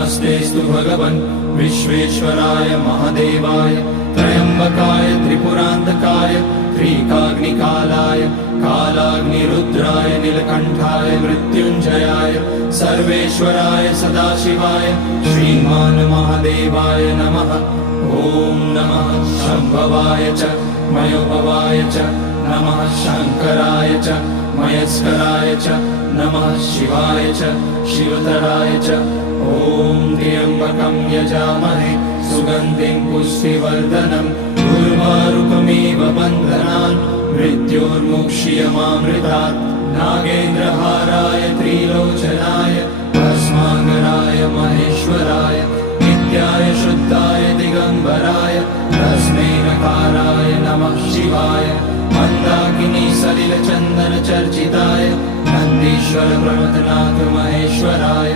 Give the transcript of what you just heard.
नमस्तेस्तु भगवन् विश्वेश्वराय महादेवाय त्र्यम्बकाय त्रिपुरान्तकाय त्रिकाग्निकालाय कालाग्निरुद्राय नीलकण्ठाय मृत्युञ्जयाय सर्वेश्वराय सदाशिवाय श्रीमान् महादेवाय नमः। ॐ नमः शम्भवाय च मयोभवाय च नमः शङ्कराय च मयस्कराय च नमः शिवाय च शिवतराय च। ॐ त्र्यम्बकं यजामहे सुगन्धिं पुष्टिवर्धनम् उर्वारुकमिव बन्धनान् मृत्योर्मुक्ष्यमामृतात्। नागेन्द्रहाराय त्रिलोचनाय भस्माङ्गराय महेश्वराय नित्याय शुद्धाय दिगम्बराय तस्मै नकाराय नमः शिवाय। मन्दाकिनी सलिलचन्दन चर्चिताय नन्दीश्वर प्रमथनाथ महेश्वराय